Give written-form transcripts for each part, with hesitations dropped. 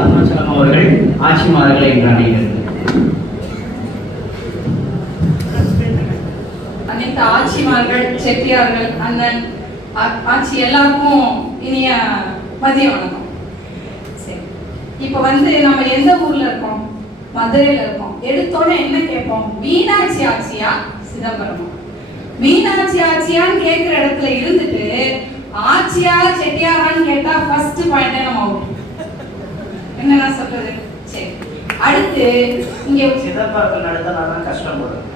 அருணாச்சலம் அவர்கள் ஆட்சிமார்களை என்று அணைகிறது. அனைத்து ஆட்சிமார்கள், செட்டியார்கள், அண்ணன் ஆட்சி எல்லாருக்கும் இனிய மதிய வணக்கம். சரி, இப்போ நம்ம எந்த ஊர்ல இருக்கோம்? மதுரையில இருக்கோம். எடுத்தோன்னே என்ன கேட்போம்? மீனாட்சி ஆட்சியா சிதம்பரமா? மீனாட்சி ஆட்சியான்னு கேட்கிற இடத்துல இருந்துட்டு ஆட்சியா செட்டியாரான்னு கேட்டா ஃபர்ஸ்ட் பாயிண்டே நம்ம ஆகும். என்ன சொல்றது? சரி, அடுத்து இங்க சிதம்பரத்தில் நடத்தினாதான் கஷ்டம் போடும்.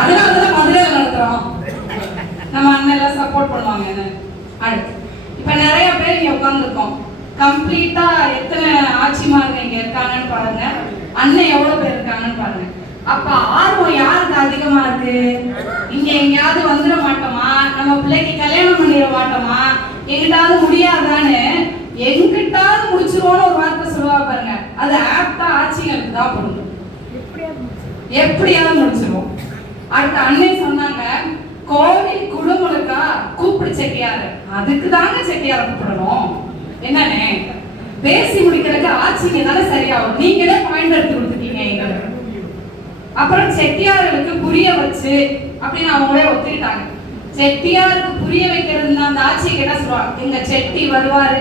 அதனாலதான் மதுரையில நடத்துறோம். நம்ம அண்ணன் எல்லாம் சப்போர்ட் பண்ணுவாங்க. அடுத்து இப்ப நிறைய பேர் இங்க உட்கார்ந்துருக்கோம். கம்ப்ளீட்டா எத்தனை ஆட்சிமார்கள் இங்க இருக்காங்கன்னு பாருங்க. அண்ணன் எவ்வளவு பேர் இருக்காங்கன்னு பாருங்க. அப்ப ஆர்வம் யாருக்கு அதிகமா இருக்கு? இங்க எங்கேயாவது வந்துட மாட்டோமா? நம்ம பிள்ளைக்கு கல்யாணம் பண்ணிட மாட்டோமா? எங்கிட்டாவது முடியாதான்னு எங்கிட்டாவது முடிச்சிருவோம்னு ஒரு வார்த்தை சொல்லுவா பாருங்க. அது ஆப்டா ஆட்சிகளுக்கு தான் பொருந்தும். எப்படியாவது முடிச்சிருவோம். அடுத்த அண்ணன் சொன்னாங்க, கோவில் குடுமுழுக்கா கூப்பிடு செட்டியாரு. அதுக்கு தாங்க செட்டியார கூப்பிடணும். என்னன்னு பேசி முடிக்கிறதுக்கு ஆட்சிங்க தானே சரியாகும். நீங்களே பாயிண்ட் எடுத்து கொடுத்துட்டீங்க எங்களுக்கு. அப்புறம் செட்டியார்களுக்கு புரிய வச்சு அப்படின்னு அவங்களே ஒத்துக்கிட்டாங்க. செட்டியாருக்கு புரிய வைக்கிறது அந்த ஆட்சியை கேட்டா சொல்லுவாங்க, எங்க செட்டி வருவாரு,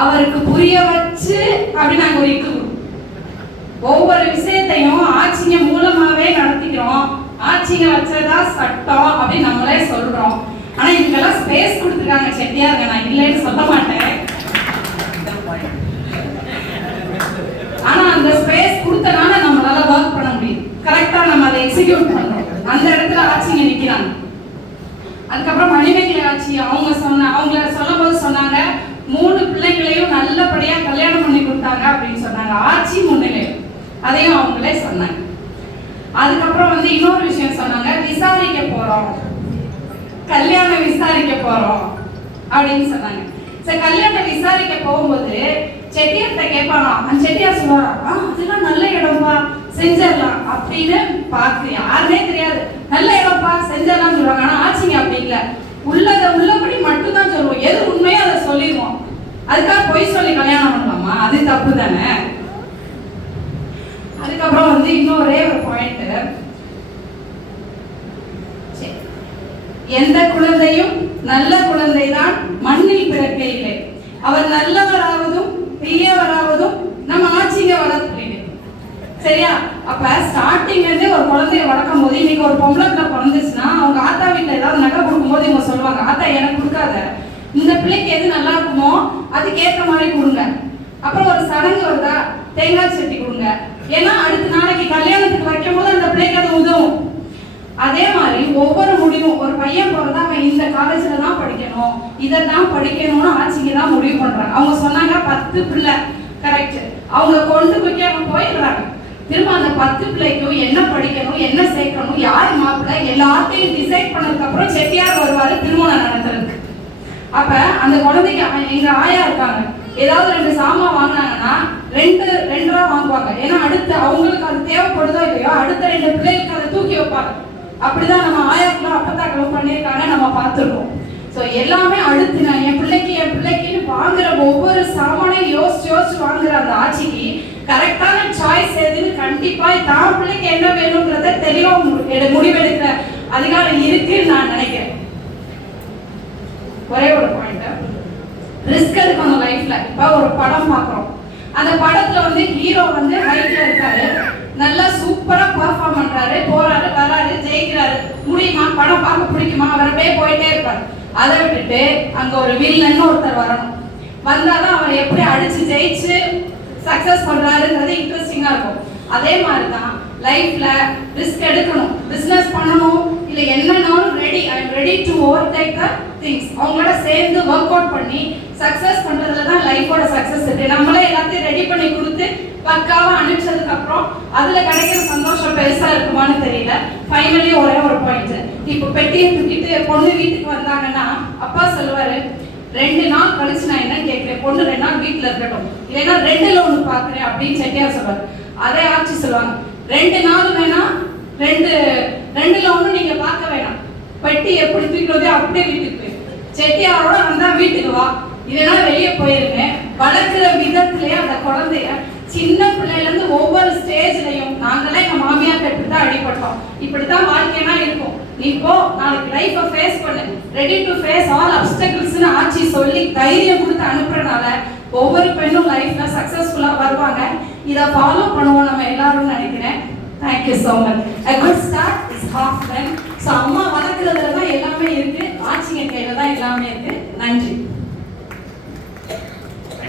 அவருக்கு புரிய வச்சு அப்படின்னு நாங்க ஒரு இக்கு ஒவ்வொரு விஷயத்தையும் ஆட்சிங்க மூலமாவே நடத்திக்கிறோம். ஆட்சிங்க வச்சதா சட்டம் அப்படின்னு நம்மளே சொல்றோம். ஆனா இவங்கெல்லாம் ஸ்பேஸ் கொடுத்துருக்காங்க செட்டியாருங்க. நான் இல்லைன்னு சொல்ல மாட்டேன். ஆனா அந்த ஸ்பேஸ் கொடுத்தனால நம்மளால ஒர்க் பண்ண முடியும். கரெக்டா நம்ம அதை எக்ஸிக்யூட் பண்றோம். அந்த இடத்துல ஆட்சிங்க நிக்கிறாங்க. அதுக்கப்புறம் மணிமேகலை ஆட்சி அவங்கள சொல்லும் போது சொன்னாங்க, 3 பிள்ளைங்களையும் நல்லபடியா கல்யாணம் பண்ணி கொடுத்தாங்க அப்படின்னு சொன்னாங்க. ஆட்சி முன்னிலை அதையும் அவங்களே சொன்னாங்க. அதுக்கப்புறம் இன்னொரு விஷயம் சொன்னாங்க, விசாரிக்க போறோம், கல்யாணம் விசாரிக்க போறோம் அப்படின்னு சொன்னாங்க. சரி, கல்யாணம் விசாரிக்க போகும்போது செட்டியார்கிட்ட கேட்பாங்க. அந்த செட்டியார் சொல்லுவாரா, அதெல்லாம் நல்ல இடம்பா செஞ்சிடலாம் அப்படின்னு பார்த்து யாருமே தெரியாது. நல்ல இடம்பா செஞ்சிடலாம் சொல்லுவாங்க. ஆனா ஆட்சிங்க அப்படி இல்லை. உள்ளதை உள்ளபடி மட்டும்தான் சொல்லுவோம். எது உண்மையோ அதை சொல்லிடுவோம். அதுக்காக பொய் சொல்லி கல்யாணம் பண்ணலாமா? அது தப்பு தானே. அதுக்கப்புறம் இன்னொரே ஒரு பாயிண்ட், எந்த குழந்தையும் நல்ல குழந்தை தான் மண்ணில் பிறக்க இல்லை. அவர் நல்லவராவதும் தீயவராவதும் நம்ம ஆட்சிங்க வளர்க்கிறீங்க. சரியா? அப்ப ஸ்டார்டிங்ல இருந்தே ஒரு குழந்தைய வளர்க்கும் போது, இன்னைக்கு ஒரு பொம்பளை பிள்ளை பிறந்துச்சுன்னா அவங்க ஆத்தா வீட்டுல ஏதாவது நகை கொடுக்கும் போது இவங்க சொல்லுவாங்க, ஆத்தா எனக்கு கொடுக்காத, இந்த பிள்ளைக்கு எது நல்லா இருக்குமோ அதுக்கேற்ற மாதிரி கொடுங்க. அப்புறம் ஒரு சடங்கு வருதா, தேங்காய் சட்டி கொடுங்க. ஏன்னா அடுத்த நாளைக்கு கல்யாணத்துக்கு வைக்கும் போது அந்த பிள்ளைக்கு அது உதவும். அதே மாதிரி ஒவ்வொரு முடிவும், ஒரு பையன் பிறந்தா அவன் இந்த காலேஜ்ல தான் படிக்கணும், இதை தான் படிக்கணும்னு ஆட்சிங்க தான் முடிவு பண்றாங்க. அவங்க சொன்னாங்க 10 பிள்ளை, கரெக்ட். அவங்க கொண்டு போய் அவங்க போயிடுறாங்க. திரும்ப அந்த 10 பிள்ளைக்கும் என்ன படிக்கணும், என்ன சேர்க்கணும், யார் மாப்பிள்ளை எல்லாத்தையும் டிசைட் பண்ணதுக்கு அப்புறம் செட்டியார் வருவாரு திருமணம் நடத்துறதுக்கு. அப்ப அந்த குழந்தைக்கு எங்க ஆயா இருக்காங்க, ஏதாவது 2 சாமான் வாங்கினாங்கன்னா 2 ரூபா வாங்குவாங்க. ஏன்னா அடுத்து அவங்களுக்கு அது தேவைப்படுதோ இல்லையோ அடுத்த 2 பிள்ளைகளுக்கு அதை தூக்கி வைப்பாங்க. அப்படிதான் நம்ம ஆயாக்களும் அப்பத்தாக்களும் பண்ணியிருக்காங்க, நம்ம பார்த்துருக்கோம். ஸோ எல்லாமே அடுத்து நான் என் பிள்ளைக்குன்னு வாங்குற ஒவ்வொரு சாமானையும் யோசிச்சு வாங்குற அந்த ஆட்சிக்கு கரெக்டான சாய்ஸ் எதுன்னு கண்டிப்பா தான் பிள்ளைக்கு என்ன வேணுங்கிறத தெளிவா முடிவெடுக்கிற அதிகாரம் இருக்குன்னு நான் நினைக்கிறேன். ஒரே ஒரு பாயிண்ட், ரிஸ்க் எடுக்கணும் லைஃப்ல. இப்ப ஒரு படம் பார்க்குறோம், அந்த படத்துல ஹீரோ ஹைட்ல இருக்காரு, நல்லா சூப்பரா பெர்ஃபார்ம் பண்றாரு, போறாரு வராரு, ஜெயிக்கிறாரு. முடியுமா? படம் பார்க்க பிடிக்குமா? அவர் அப்படியே போயிட்டே இருப்பாரு. அதை விட்டுட்டு அங்க ஒரு வில்லன்னு ஒருத்தர் வரணும். வந்தாதான் அவர் எப்படி அடிச்சு ஜெயிச்சு சக்சஸ் பண்றாருங்கிறது இன்ட்ரெஸ்டிங்கா இருக்கும். அதே மாதிரிதான் லைஃப்ல ரிஸ்க் எடுக்கணும், பிசினஸ் பண்ணணும், இல்ல என்னன்னாலும் ready to overtake the things. அவங்களோட சேர்ந்து ஒர்க் அவுட் பண்ணி சக்சஸ் பண்றதுல தான் லைஃபோட சக்சஸ் இருக்கு. நம்மளே எல்லாத்தையும் ரெடி பண்ணி கொடுத்து பக்காவா அனுப்பிச்சதுக்கு அப்புறம் அதுல கிடைக்கிற சந்தோஷம் பெருசா இருக்குமான்னு தெரியல. ஃபைனலி ஒரே ஒரு பாயிண்ட், இப்போ பெட்டியை தூக்கிட்டு பொண்ணு வீட்டுக்கு வந்தாங்கன்னா அப்பா சொல்லுவாரு, 2 நாள் கழிச்சு நான் என்னன்னு கேட்கிறேன், பொண்ணு 2 நாள் வீட்டுல இருக்கட்டும், இல்லைன்னா 2ல 1 பாக்குறேன் அப்படின்னு செட்டியார் சொல்லுவாரு. அதே ஆட்சி சொல்லுவாங்க, 2 நாள் வேணா 2ல 1 நீங்க பார்க்க வேணாம், பெட்டி எப்படி தூக்கிட்டு அப்படியே வீட்டுக்கு போயிரு, செட்டியாரோட வந்தா வீட்டுக்கு வா, இல்லைன்னா வெளியே போயிருங்க. வளர்க்கிற விதத்திலே அந்த குழந்தைய சின்ன பிள்ளையில இருந்து ஒவ்வொரு ஸ்டேஜ்லயும் நாங்களே எங்க மாமியார் பெற்று தான் அடிபட்டோம். இப்படித்தான் வாழ்க்கைனா இருக்கும். நீ போ, நாளைக்கு லைஃபை ஃபேஸ் பண்ணு, ரெடி டு ஃபேஸ் ஆல் அப்டக்கிள்ஸ்னு ஆட்சி சொல்லி தைரியம் கொடுத்து அனுப்புறதுனால ஒவ்வொரு பெண்ணும் லைஃப்ல சக்சஸ்ஃபுல்லா வருவாங்க. இதை ஃபாலோ பண்ணுவோம் நம்ம எல்லாரும் நினைக்கிறேன். Thank you so much. A good start is half done. So அம்மா வளர்க்குறதுல தான் எல்லாமே இருக்கு, ஆட்சிங்க கையில தான் எல்லாமே இருக்கு. நன்றி.